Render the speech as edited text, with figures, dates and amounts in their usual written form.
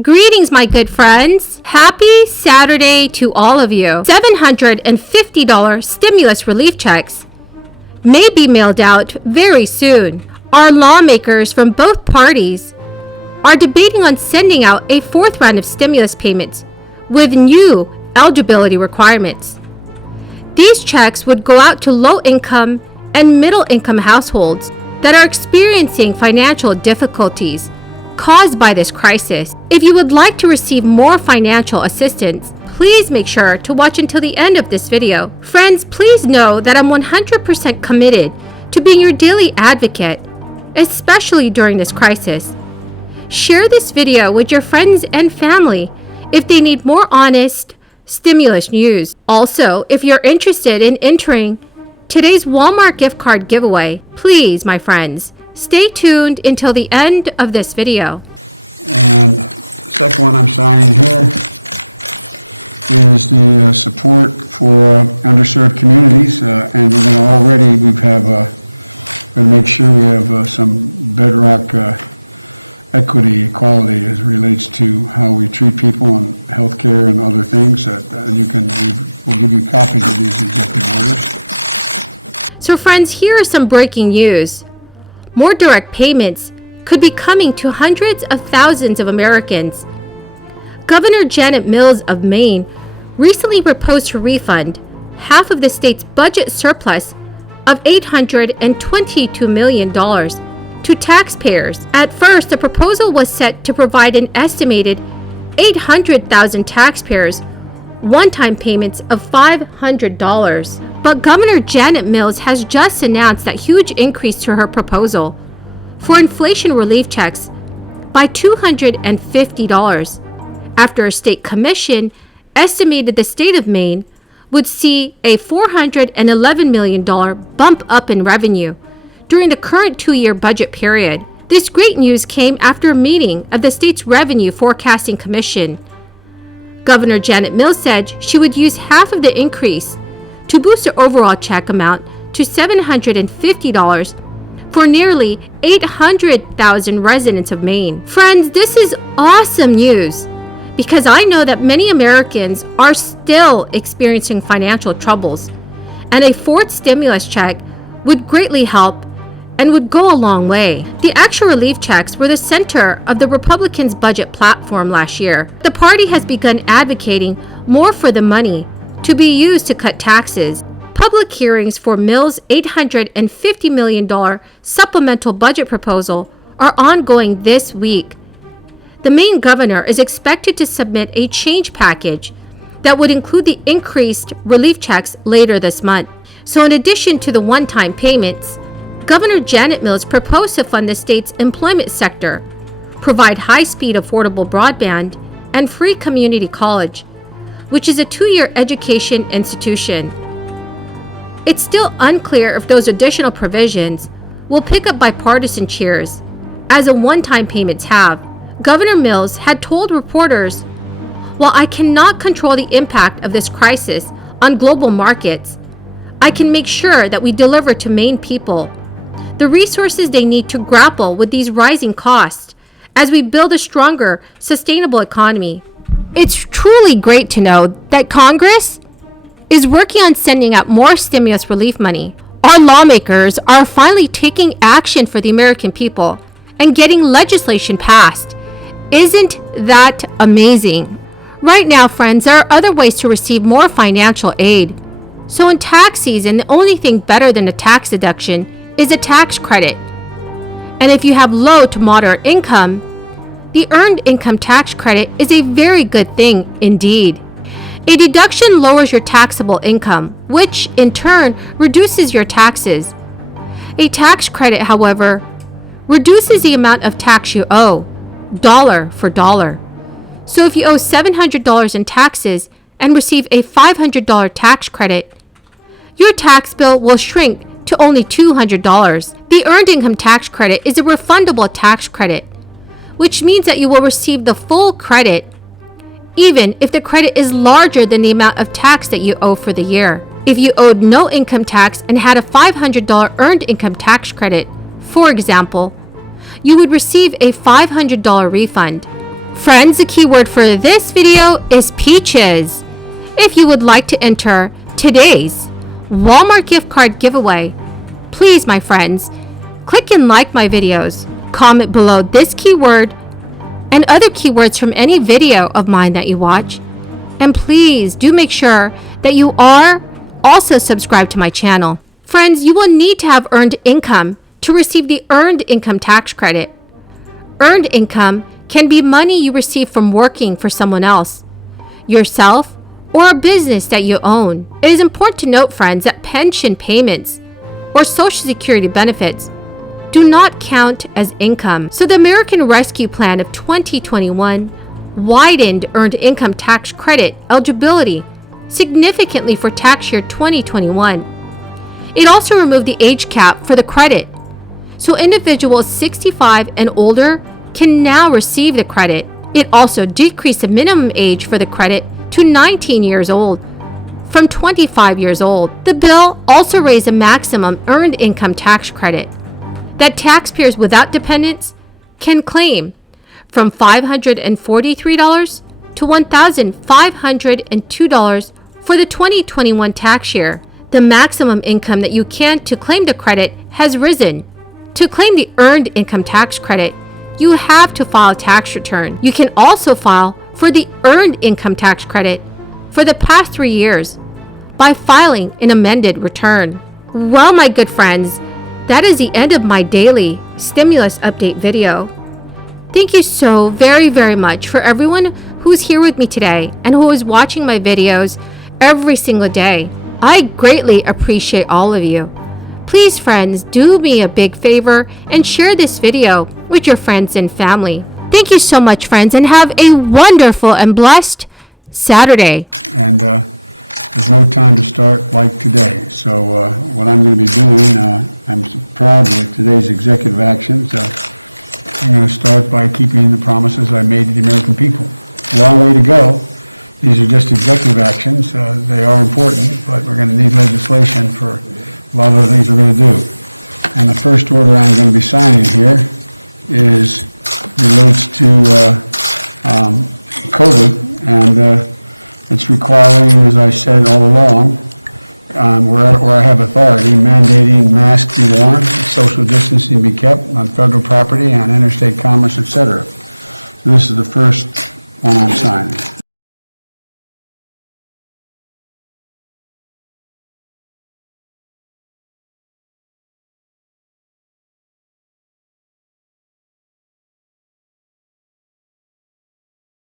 Greetings, my good friends. Happy Saturday to all of you. $750 stimulus relief checks may be mailed out very soon. Our lawmakers from both parties are debating on sending out a fourth round of stimulus payments with new eligibility requirements. These checks would go out to low-income and middle-income households that are experiencing financial difficulties caused by this crisis. If you would like to receive more financial assistance, please make sure to watch until the end of this video. Friends, please know that I'm 100% committed to being your daily advocate, especially during this crisis. Share this video with your friends and family if they need more honest stimulus news. Also, if you're interested in entering today's Walmart gift card giveaway, please, my friends, stay tuned until the end of this video. And the second one I'm signing here is the support for underserved communities, and we're going to make sure we have some bedrock equity, equality as it relates to how we treat people in healthcare and other things. And we'll give you copies of these executive orders. So friends, here are some breaking news. More direct payments could be coming to hundreds of thousands of Americans. Governor Janet Mills of Maine recently proposed to refund half of the state's budget surplus of $822 million to taxpayers. At first, the proposal was set to provide an estimated 800,000 taxpayers one-time payments of $500. But Governor Janet Mills has just announced that huge increase to her proposal for inflation relief checks by $250 after a state commission estimated the state of Maine would see a $411 million bump up in revenue during the current 2-year budget period. This great news came after a meeting of the state's Revenue Forecasting Commission. Governor Janet Mills said she would use half of the increase to boost the overall check amount to $750 for nearly 800,000 residents of Maine. Friends, this is awesome news because I know that many Americans are still experiencing financial troubles, and a fourth stimulus check would greatly help and would go a long way. The actual relief checks were the center of the Republicans' budget platform last year. The party has begun advocating more for the money to be used to cut taxes. Public hearings for Mills' $850 million supplemental budget proposal are ongoing this week. The Maine governor is expected to submit a change package that would include the increased relief checks later this month. So in addition to the one-time payments, Governor Janet Mills proposed to fund the state's employment sector, provide high-speed affordable broadband, and free community college, which is a 2-year education institution. It's still unclear if those additional provisions will pick up bipartisan cheers, as the one-time payments have. Governor Mills had told reporters, "While I cannot control the impact of this crisis on global markets, I can make sure that we deliver to Maine people the resources they need to grapple with these rising costs as we build a stronger, sustainable economy." It's truly great to know that Congress is working on sending out more stimulus relief money. Our lawmakers are finally taking action for the American people and getting legislation passed. Isn't that amazing? Right now, friends, there are other ways to receive more financial aid. So in tax season, the only thing better than a tax deduction is a tax credit. And if you have low to moderate income, the earned income tax credit is a very good thing indeed. A deduction lowers your taxable income, which in turn reduces your taxes. A tax credit, however, reduces the amount of tax you owe, dollar for dollar. So if you owe $700 in taxes and receive a $500 tax credit, your tax bill will shrink to only $200. The earned income tax credit is a refundable tax credit, which means that you will receive the full credit even if the credit is larger than the amount of tax that you owe for the year. If you owed no income tax and had a $500 earned income tax credit, for example, you would receive a $500 refund Friends, the keyword for this video is peaches. If you would like to enter today's Walmart gift card giveaway, please, my friends, click and like my videos, comment below this keyword and other keywords from any video of mine that you watch, and please do make sure that you are also subscribed to my channel. Friends, you will need to have earned income to receive the Earned Income Tax Credit. Earned income can be money you receive from working for someone else, yourself, or a business that you own. It is important to note, friends, that pension payments or Social Security benefits do not count as income. So the American Rescue Plan of 2021 widened Earned Income Tax Credit eligibility significantly for tax year 2021. It also removed the age cap for the credit, so individuals 65 and older can now receive the credit. It also decreased the minimum age for the credit to 19 years old from 25 years old. The bill also raised the maximum earned income tax credit that taxpayers without dependents can claim from $543 to $1,502 for the 2021 tax year. The maximum income that you can to claim the credit has risen. To claim the Earned Income Tax Credit, you have to file a tax return. You can also file for the Earned Income Tax Credit for the past 3 years by filing an amended return. Well, my good friends, that is the end of my daily stimulus update video. Thank you so very, very much for everyone who's here with me today and who is watching my videos every single day. I greatly appreciate all of you. Please, friends, do me a big favor and share this video with your friends and family. Thank you so much, friends, and have a wonderful and blessed Saturday. And there's no time to start like today. So what I'm going to be doing, I'm proud of today's executive actions. I'm going to start by keeping the promises I made to the American people. Long way to go. These are just executive actions. They are important, but we're going to need legislation for a lot of the things we're going to do. And the first order I'm going to be signing here relates to COVID, and it's requiring, as I said all along, where I have authority, mandating masks be worn, social distancing be kept on federal property, on interstate commerce, etc. So this is the first one I'm signing.